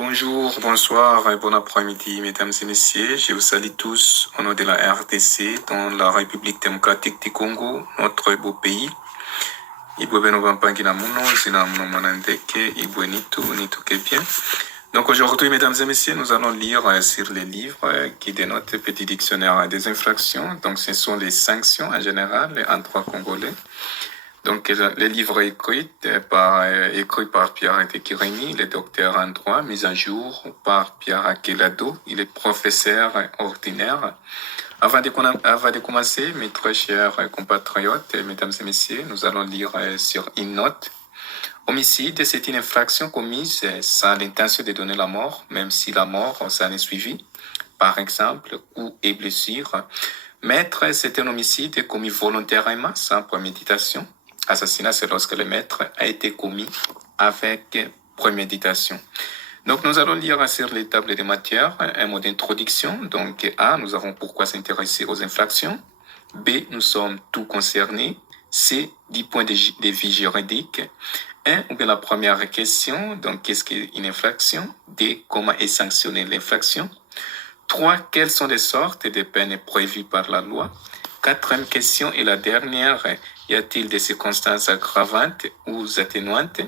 Bonjour, bonsoir et bon après-midi, mesdames et messieurs. Je vous salue tous au nom de la RDC dans la République démocratique du Congo, notre beau pays. Ibwebe no bampangina muno, zina muno manandeke, ibwe nitu bien. Donc aujourd'hui, mesdames et messieurs, nous allons lire sur les livres qui dénotent le petit dictionnaire des infractions. Donc ce sont les sanctions en général en droit congolais. Donc, le livre est écrit par Pierre Tekireni, le docteur en droit, mis à jour par Pierre Akelado, il est professeur ordinaire. Avant de commencer, mes très chers compatriotes, mesdames et messieurs, nous allons lire sur une note. Homicide, c'est une infraction commise sans l'intention de donner la mort, même si la mort s'en est suivie. Par exemple, coups et blessures. Maître, c'est un homicide commis volontairement sans préméditation. Assassinat, c'est lorsque le maître a été commis avec préméditation. Donc, nous allons lire sur les tables des matières un mot d'introduction. Donc, A, nous avons pourquoi s'intéresser aux infractions. B, nous sommes tout concernés. C, 10 points de vue juridique. 1, ou bien la première question, donc qu'est-ce qu'une infraction? D, comment est sanctionnée l'infraction? 3, quelles sont les sortes de peines prévues par la loi? Quatrième question et la dernière, y a-t-il des circonstances aggravantes ou atténuantes?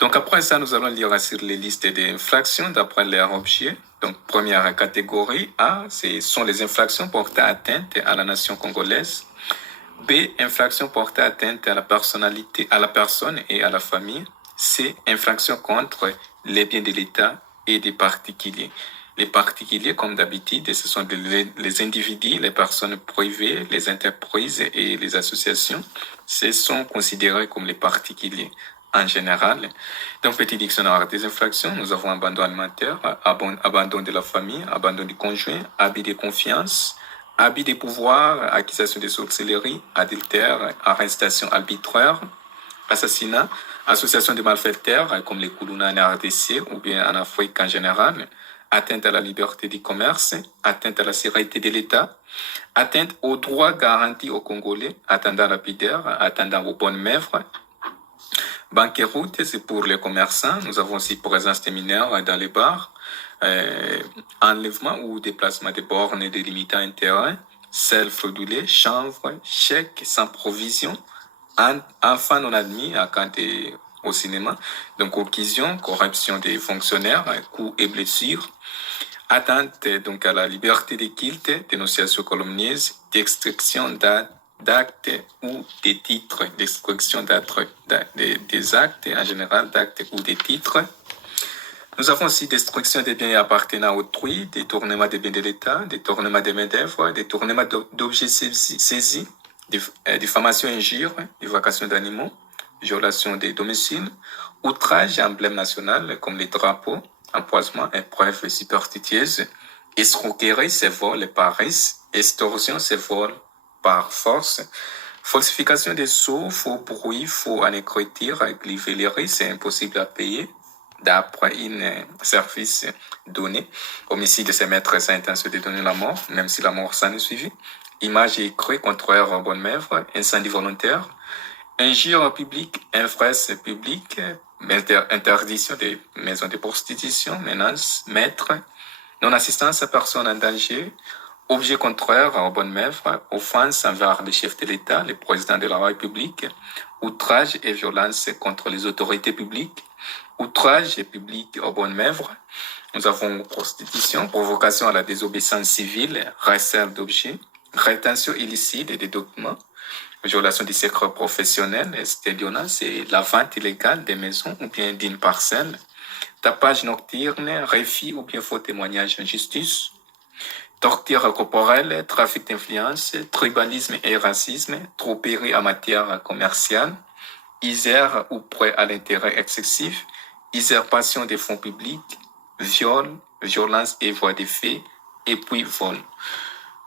Donc après ça, nous allons lire sur les listes d'infractions d'après leur objet. Donc première catégorie A, ce sont les infractions portant atteinte à la nation congolaise. B, infractions portant atteinte à la personnalité, à la personne et à la famille. C, infractions contre les biens de l'État et des particuliers. Les particuliers, comme d'habitude, ce sont les individus, les personnes privées, les entreprises et les associations. Ce sont considérés comme les particuliers en général. Dans le petit dictionnaire des infractions, nous avons abandon alimentaire, abandon de la famille, abandon du conjoint, abus de confiance, abus de pouvoir, acquisition de sorcellerie, adultère, arrestation arbitraire, assassinat, association de malfaiteurs comme les Koulouna en RDC ou bien en Afrique en général, atteinte à la liberté du commerce, atteinte à la sécurité de l'État, atteinte aux droits garantis aux Congolais, attendant lapidaire, attendant aux bonnes mèvres. Banqueroute, c'est pour les commerçants. Nous avons aussi présence des mineurs dans les bars, enlèvement ou déplacement des bornes délimitant un terrain, sel fraudulé, chanvre, chèque sans provision, enfants non admis à canter au cinéma, donc occasion, corruption des fonctionnaires, coups et blessures, atteinte donc à la liberté des cultes, dénonciation calomnieuse, d'extraction d'actes ou des titres, d'extraction des actes en général, d'actes ou des titres. Nous avons aussi destruction des biens appartenant à autrui, détournement des biens de l'État, détournement des main-d'œuvre, détournement d'objets saisis, diffamation, injure, évocation d'animaux, violation des domiciles, outrage à emblème national comme les drapeaux, empoisonnement, épreuve superstitieuse, escroquerie, c'est vol et paresse, extorsion, c'est vol par force, falsification des sceaux, faux bruit, faux en écriture, livellerie, c'est impossible à payer, d'après un service donné, homicide, c'est mettre sans intention de donner la mort, même si la mort s'en est suivie, image et écrit contraire aux bonnes mèvres, incendie volontaire, injure publique, infrasse publique, interdiction des maisons de prostitution, menace, maître, non-assistance à personne en danger, objet contraire aux bonnes mèvres, offense envers le chef de l'État, le président de la République, outrage et violence contre les autorités publiques, outrage public aux bonnes mèvres. Nous avons prostitution, provocation à la désobéissance civile, recel d'objets, rétention illicite des documents, violation du secret professionnel, espionnage, c'est la vente illégale des maisons ou bien d'une parcelle, tapage nocturne, refus ou bien faux témoignage en justice, torture corporelle, trafic d'influence, tribalisme et racisme, tromperie en matière commerciale, usure ou prêt à l'intérêt excessif, usurpation des fonds publics, viol, violence et voie de fait, et puis vol.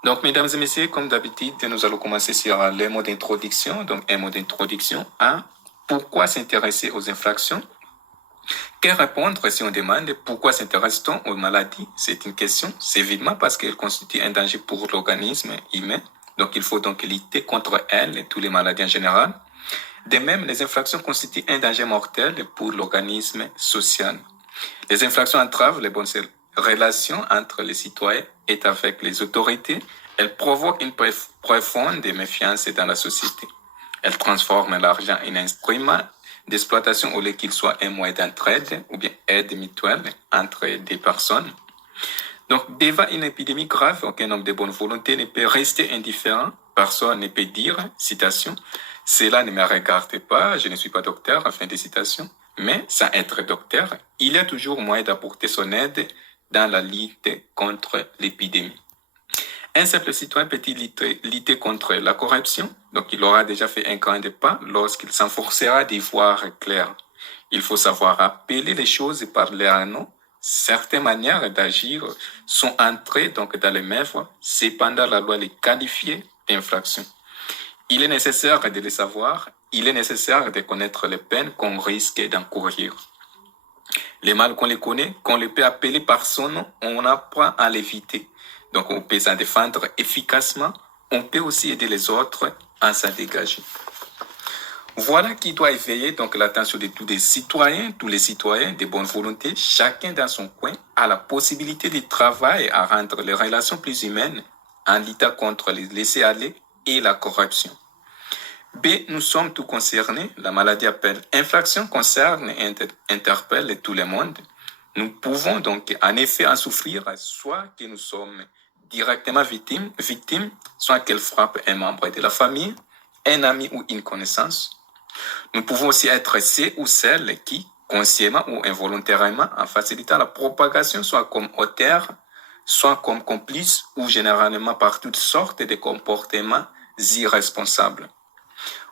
Donc, mesdames et messieurs, comme d'habitude, nous allons commencer sur les mots d'introduction. Donc, un mot d'introduction. A. Pourquoi s'intéresser aux infractions? Que répondre si on demande pourquoi s'intéresse-t-on aux maladies? C'est une question. C'est évidemment parce qu'elles constituent un danger pour l'organisme humain. Donc, il faut donc lutter contre elles et toutes les maladies en général. De même, les infractions constituent un danger mortel pour l'organisme social. Les infractions entravent les bonnes relations entre les citoyens et avec les autorités. Elles provoquent une profonde méfiance dans la société. Elles transforment l'argent en instrument d'exploitation au lieu qu'il soit un moyen d'entraide ou bien aide mutuelle entre des personnes. Donc, devant une épidémie grave, aucun homme de bonne volonté ne peut rester indifférent. Personne ne peut dire, citation, « Cela ne me regarde pas, je ne suis pas docteur », fin de citation. Mais sans être docteur, il y a toujours moyen d'apporter son aide dans la lutte contre l'épidémie. Un simple citoyen peut-il lutter contre la corruption? Donc, il aura déjà fait un grand pas lorsqu'il s'enforcera d'y voir clair. Il faut savoir appeler les choses par leur nom. Certaines manières d'agir sont entrées donc dans les œuvres, cependant la loi les qualifie d'infractions. Il est nécessaire de les savoir, il est nécessaire de connaître les peines qu'on risque d'encourir. Les mal qu'on les connaît, qu'on les peut appeler par son nom, on apprend à l'éviter. Donc on peut s'en défendre efficacement, on peut aussi aider les autres à s'en dégager. Voilà qui doit éveiller donc l'attention de tous les citoyens de bonne volonté, chacun dans son coin a la possibilité de travailler à rendre les relations plus humaines en luttant contre les laisser-aller et la corruption. B, nous sommes tous concernés. La maladie appelle infraction, concerne et interpelle tout le monde. Nous pouvons donc en effet en souffrir, soit que nous sommes directement victimes, soit qu'elle frappe un membre de la famille, un ami ou une connaissance. Nous pouvons aussi être ceux ou celles qui, consciemment ou involontairement, en facilitant la propagation, soit comme auteurs, soit comme complices ou généralement par toutes sortes de comportements irresponsables.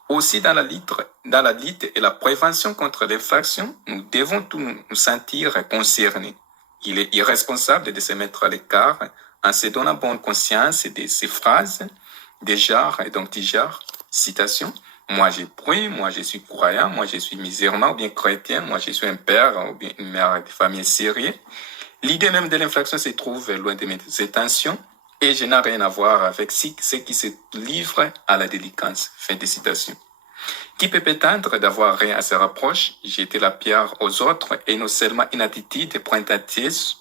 Aussi, dans la lutte et la prévention contre l'infraction, nous devons tous nous sentir concernés. Il est irresponsable de se mettre à l'écart en se donnant bonne conscience de ces phrases, des genres et donc du genre, citation, « Moi j'ai pris, moi je suis croyant, moi je suis musulman ou bien chrétien, moi je suis un père ou bien une mère de famille sérieux. » L'idée même de l'infraction se trouve loin de mes intentions et je n'ai rien à voir avec ce qui se livre à la délinquance. Fin de citation. Qui peut prétendre d'avoir rien à se rapprocher, jeter la pierre aux autres et non seulement une attitude pointateuse,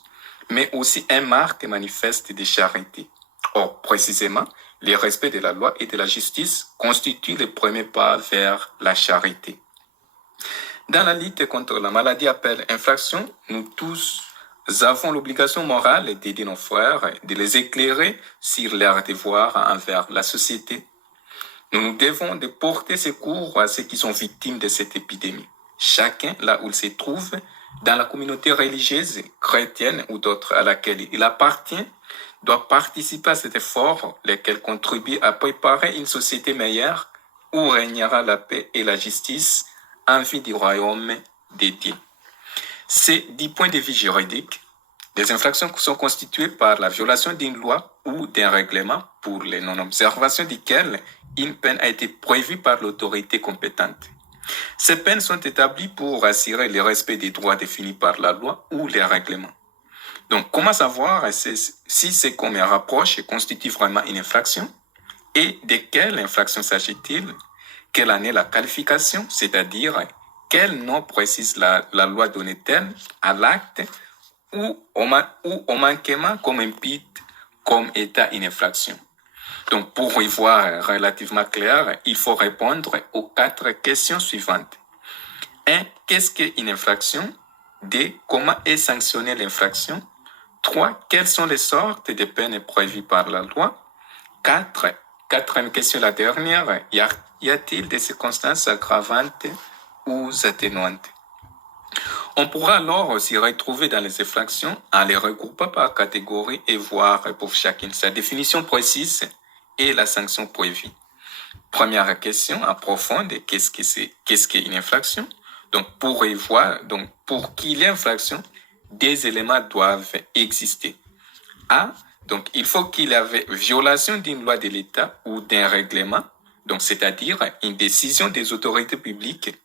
mais aussi un marque manifeste de charité. Or, précisément, le respect de la loi et de la justice constitue le premier pas vers la charité. Dans la lutte contre la maladie appelle infraction, nous tous avons l'obligation morale d'aider nos frères, de les éclairer sur leurs devoirs envers la société. Nous nous devons de porter secours à ceux qui sont victimes de cette épidémie. Chacun, là où il se trouve, dans la communauté religieuse, chrétienne ou d'autres à laquelle il appartient, doit participer à cet effort, lequel contribue à préparer une société meilleure où régnera la paix et la justice en vue du royaume de Dieu. C'est du point de vue juridique. Les infractions sont constituées par la violation d'une loi ou d'un règlement pour les non-observations duquel une peine a été prévue par l'autorité compétente. Ces peines sont établies pour assurer le respect des droits définis par la loi ou les règlements. Donc, comment savoir si ce qu'on me rapproche constitue vraiment une infraction? Et de quelle infraction s'agit-il? Quelle en est la qualification? C'est-à-dire, quel nom précise la loi donne-t-elle à l'acte ou au manquement comme impute comme état une infraction? Donc, pour y voir relativement clair, il faut répondre aux 4 questions suivantes. 1. Qu'est-ce qu'une infraction? 2. Comment est sanctionnée l'infraction? 3. Quelles sont les sortes de peines prévues par la loi? 4. Quatrième question, la dernière. Y a-t-il des circonstances aggravantes ou atténuantes? On pourra alors s'y retrouver dans les infractions en les regroupant par catégorie et voir pour chacune sa définition précise et la sanction prévue. Première question approfondie, qu'est-ce qu'une infraction? Donc pour qu'il y ait infraction, des éléments doivent exister. A, donc il faut qu'il y ait violation d'une loi de l'État ou d'un règlement, donc c'est-à-dire une décision des autorités publiques.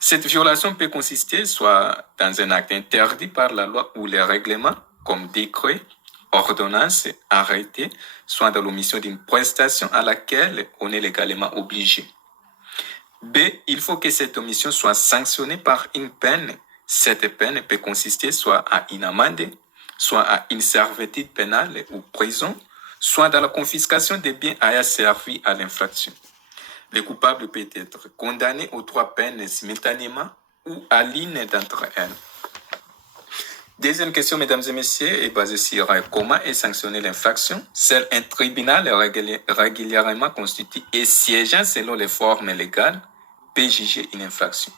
Cette violation peut consister soit dans un acte interdit par la loi ou les règlements, comme décret, ordonnance, arrêté, soit dans l'omission d'une prestation à laquelle on est légalement obligé. B, il faut que cette omission soit sanctionnée par une peine Cette peine peut consister soit à une amende, soit à une servitude pénale ou prison, soit dans la confiscation des biens ayant servi à l'infraction. Le coupable peut être condamné aux 3 peines simultanément ou à l'une d'entre elles. Deuxième question, mesdames et messieurs, est basée sur comment est sanctionnée l'infraction. Seul un tribunal régulièrement constitué et siégeant selon les formes légales peut juger une infraction.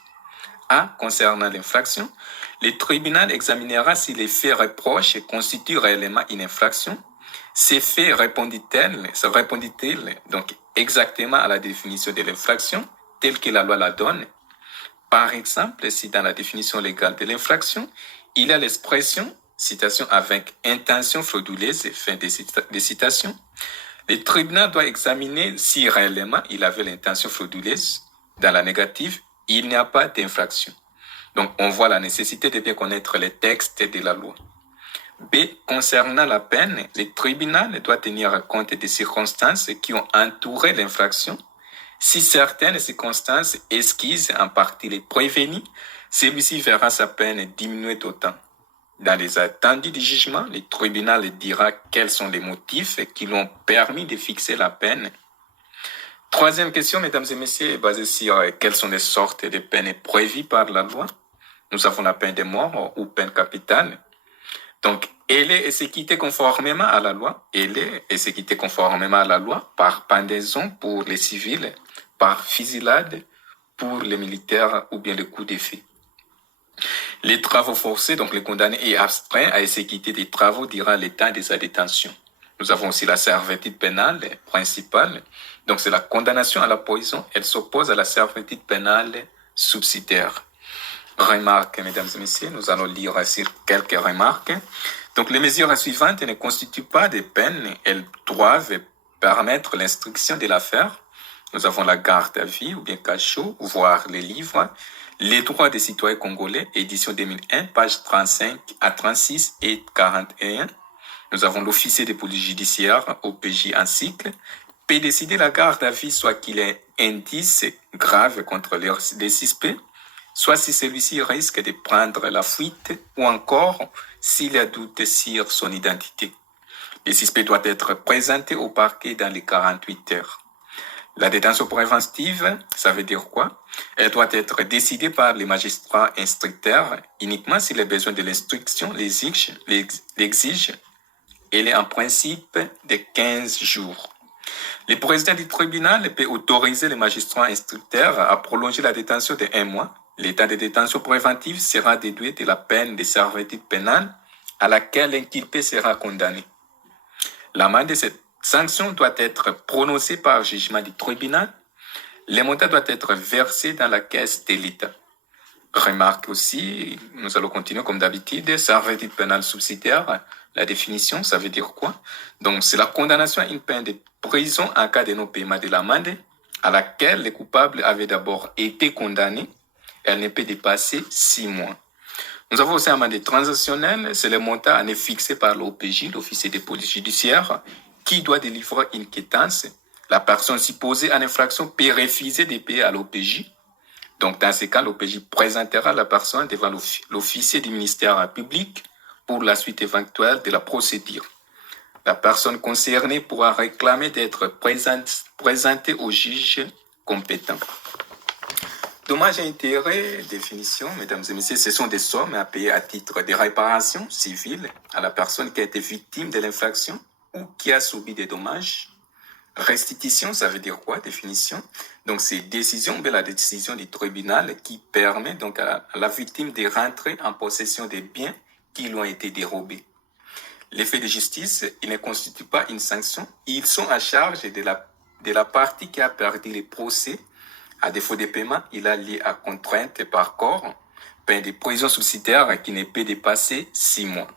A. Concernant l'infraction, le tribunal examinera si les faits reproches constituent réellement une infraction. Ces faits répondent-ils donc exactement à la définition de l'infraction telle que la loi la donne? Par exemple, si dans la définition légale de l'infraction, il y a l'expression, citation avec intention frauduleuse, fin de citation, le tribunal doit examiner si réellement il avait l'intention frauduleuse. Dans la négative, il n'y a pas d'infraction. Donc, on voit la nécessité de bien connaître les textes de la loi. B. Concernant la peine, le tribunal doit tenir compte des circonstances qui ont entouré l'infraction. Si certaines circonstances esquissent en partie les prévenus, celui-ci verra sa peine diminuer d'autant. Dans les attendus du jugement, le tribunal dira quels sont les motifs qui l'ont permis de fixer la peine. Troisième question, mesdames et messieurs, est basée sur quelles sont les sortes de peines prévues par la loi. Nous avons la peine de mort ou peine capitale. Donc, elle est exécutée conformément à la loi. Elle est exécutée conformément à la loi par pendaison pour les civils, par fusillade pour les militaires ou bien le coup d'effet. Les travaux forcés, donc le condamné est astreint à exécuter des travaux durant l'état de sa détention. Nous avons aussi la servitude pénale principale. Donc, c'est la condamnation à la prison. Elle s'oppose à la servitude pénale subsidiaire. Remarques, mesdames et messieurs, nous allons lire sur quelques remarques. Donc, les mesures suivantes ne constituent pas des peines. Elles doivent permettre l'instruction de l'affaire. Nous avons la garde à vue ou bien cachot, voire les livres. Les droits des citoyens congolais, édition 2001, pages 35 à 36 et 41. Nous avons l'officier de police judiciaire, OPJ en cycle, peut décider la garde à vue soit qu'il ait indice grave contre les suspects, soit si celui-ci risque de prendre la fuite, ou encore s'il y a doute sur son identité. Le suspect doit être présenté au parquet dans les 48 heures. La détention préventive, ça veut dire quoi? Elle doit être décidée par les magistrats instructeurs uniquement si les besoins de l'instruction l'exigent. Elle est en principe de 15 jours. Le président du tribunal peut autoriser les magistrats instructeurs à prolonger la détention de 1 mois. L'état de détention préventive sera déduit de la peine de servitude pénale à laquelle l'inculpé sera condamné. L'amende de cette sanction doit être prononcée par jugement du tribunal. Le montant doit être versé dans la caisse de l'État. Remarque aussi, nous allons continuer comme d'habitude, servitude pénale subsidiaire. La définition, ça veut dire quoi? Donc, c'est la condamnation à une peine de prison en cas de non-paiement de l'amende à laquelle le coupable avait d'abord été condamné. Elle ne peut dépasser 6 mois. Nous avons aussi un amende transactionnelle, c'est le montant année fixé par l'OPJ, l'officier de police judiciaire, qui doit délivrer une quittance. La personne supposée en infraction peut refuser de payer à l'OPJ. Donc, dans ce cas, l'OPJ présentera la personne devant l'officier du ministère public pour la suite éventuelle de la procédure. La personne concernée pourra réclamer d'être présentée au juge compétent. Dommages et intérêts, définition, mesdames et messieurs, ce sont des sommes à payer à titre de réparation civile à la personne qui a été victime de l'infraction ou qui a subi des dommages. Restitution, ça veut dire quoi? Définition. Donc, c'est la décision du tribunal qui permet donc à la victime de rentrer en possession des biens qui lui ont été dérobés. Les faits de justice, ils ne constituent pas une sanction. Ils sont à charge de la partie qui a perdu le procès. À défaut de paiement, il a lié à contrainte par corps, peine de prison subsidiaire qui ne peut dépasser 6 mois.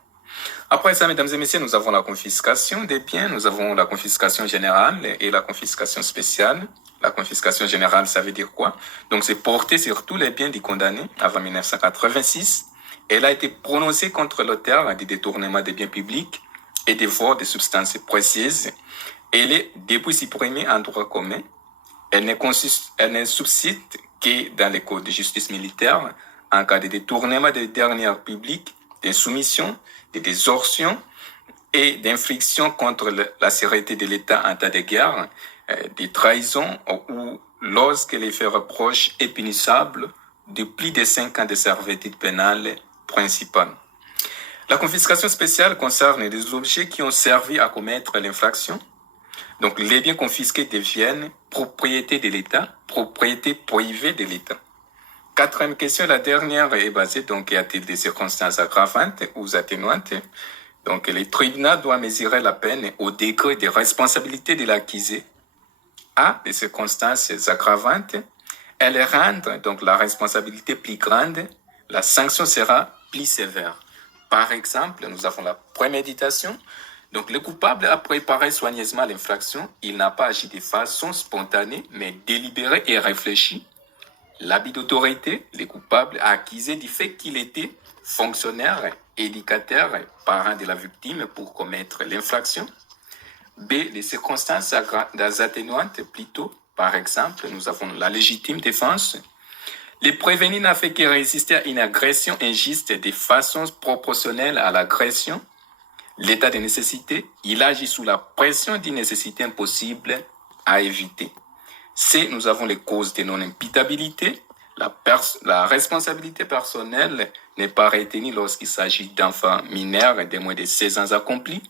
Après ça, mesdames et messieurs, nous avons la confiscation des biens, nous avons la confiscation générale et la confiscation spéciale. La confiscation générale, ça veut dire quoi? Donc, c'est porté sur tous les biens du condamné avant 1986. Elle a été prononcée contre l'auteur du détournement des biens publics et des vols de substances précieuses. Elle est depuis supprimée en droit commun. Elle ne subsiste que dans les codes de justice militaire en cas de détournement des dernières publiques, d'insoumission, de désortion et d'infliction contre la sécurité de l'État en cas de guerre, de trahison ou lorsque les faits reproches est punissable de plus de 5 ans de servitude pénale principale. La confiscation spéciale concerne les objets qui ont servi à commettre l'infraction. Donc, les biens confisqués deviennent propriété de l'État, propriété privée de l'État. Quatrième question, la dernière est basée, donc, y a-t-il des circonstances aggravantes ou atténuantes? Donc, les tribunaux doivent mesurer la peine au degré de responsabilité de l'accusé. A, les circonstances aggravantes, elles rendent donc la responsabilité plus grande, la sanction sera plus sévère. Par exemple, nous avons la préméditation. Donc, le coupable a préparé soigneusement l'infraction. Il n'a pas agi de façon spontanée, mais délibérée et réfléchie. L'abus d'autorité, le coupable a accusé du fait qu'il était fonctionnaire, éducateur, parent de la victime pour commettre l'infraction. B, les circonstances atténuantes plutôt. Par exemple, nous avons la légitime défense. Le prévenu n'a fait que résister à une agression injuste de façon proportionnelle à l'agression. L'état de nécessité, il agit sous la pression d'une nécessité impossible à éviter. C, nous avons les causes de non-imputabilité. La responsabilité personnelle n'est pas retenue lorsqu'il s'agit d'enfants mineurs de moins de 16 ans accomplis,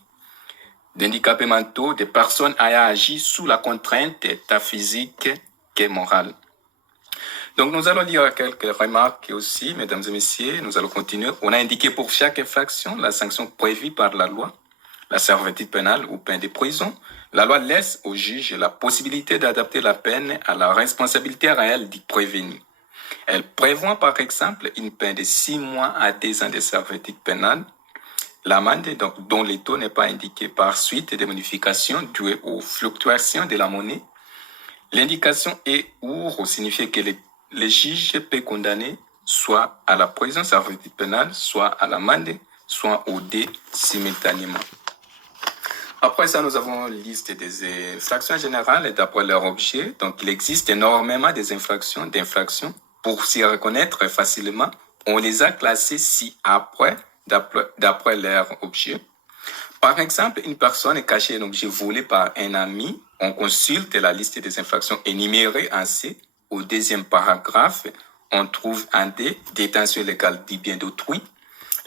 d'handicapés mentaux, de personnes ayant agi sous la contrainte tant physique que morale. Donc, nous allons lire quelques remarques aussi, mesdames et messieurs. Nous allons continuer. On a indiqué pour chaque infraction la sanction prévue par la loi, la servitude pénale ou peine de prison. La loi laisse au juge la possibilité d'adapter la peine à la responsabilité réelle du prévenu. Elle prévoit par exemple une peine de 6 mois à 2 ans de servitude pénale. L'amende, donc, dont le taux n'est pas indiqué par suite des modifications dues aux fluctuations de la monnaie. L'indication est ou signifie que le juge peut condamner soit à la prison servitude pénale, soit à l'amende, soit aux deux simultanément. Après ça, nous avons une liste des infractions générales d'après leur objet. Donc, il existe énormément d'infractions. Pour s'y reconnaître facilement, on les a classées ci-après, d'après leur objet. Par exemple, une personne cachait un objet volé par un ami. On consulte la liste des infractions énumérées en C. Au deuxième paragraphe, on trouve un D, détention illégale du bien d'autrui.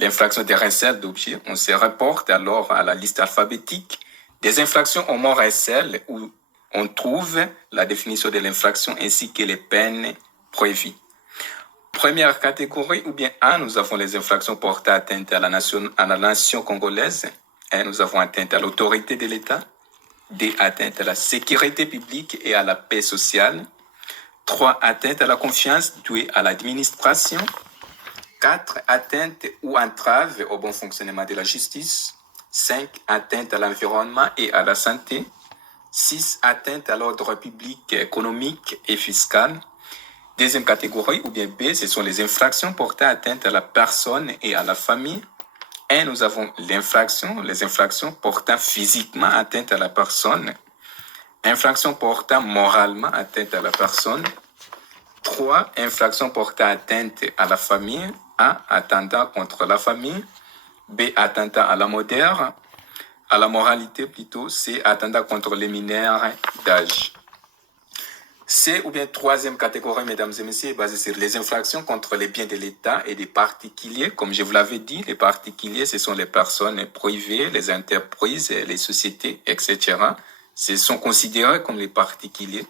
L'infraction de recel d'objets, on se reporte alors à la liste alphabétique des infractions au mot recel où on trouve la définition de l'infraction ainsi que les peines prévues. Première catégorie ou bien A, nous avons les infractions portant atteinte à la nation congolaise. Et nous avons atteinte à l'autorité de l'État. D, atteinte à la sécurité publique et à la paix sociale. 3, atteinte à la confiance due à l'administration. 4, atteinte ou entrave au bon fonctionnement de la justice. 5, atteinte à l'environnement et à la santé. 6, atteinte à l'ordre public économique et fiscal. Deuxième catégorie, ou bien B, ce sont les infractions portant atteinte à la personne et à la famille. Et nous avons les infractions portant physiquement atteinte à la personne. Infractions portant moralement atteinte à la personne. 3, infractions portant atteinte à la famille. A, attentat contre la famille. B, attentat à la modère, à la moralité plutôt. C, attentat contre les mineurs d'âge. C, ou bien troisième catégorie, mesdames et messieurs, est basée sur les infractions contre les biens de l'État et des particuliers. Comme je vous l'avais dit, les particuliers, ce sont les personnes privées, les entreprises, les sociétés, etc. Ce sont considérés comme les particuliers.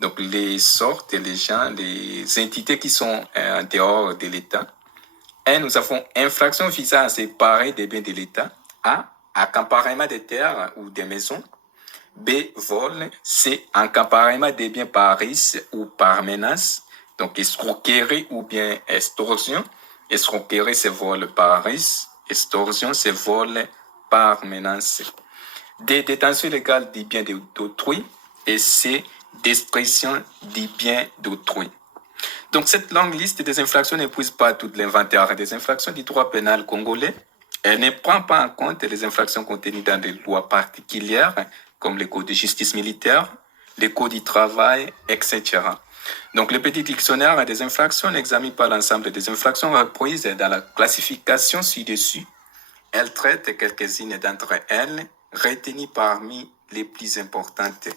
Donc, les sortes, les gens, les entités qui sont en dehors de l'État. Et nous avons infraction visant à séparer des biens de l'État. A, accaparement des terres ou des maisons. B, vol. C, accaparement des biens par risque ou par menace. Donc, escroquerie ou bien extorsion. Escroquerie, c'est vol par risque. Extorsion, c'est vol par menace. D, détention illégale du bien d'autrui. Et C, destruction du bien d'autrui. Donc, cette longue liste des infractions n'épuise pas tout l'inventaire des infractions du droit pénal congolais. Elle ne prend pas en compte les infractions contenues dans des lois particulières, comme les codes de justice militaire, les codes du travail, etc. Donc, le petit dictionnaire des infractions n'examine pas l'ensemble des infractions reprises dans la classification ci-dessus. Elle traite quelques-unes d'entre elles, retenues parmi les plus importantes.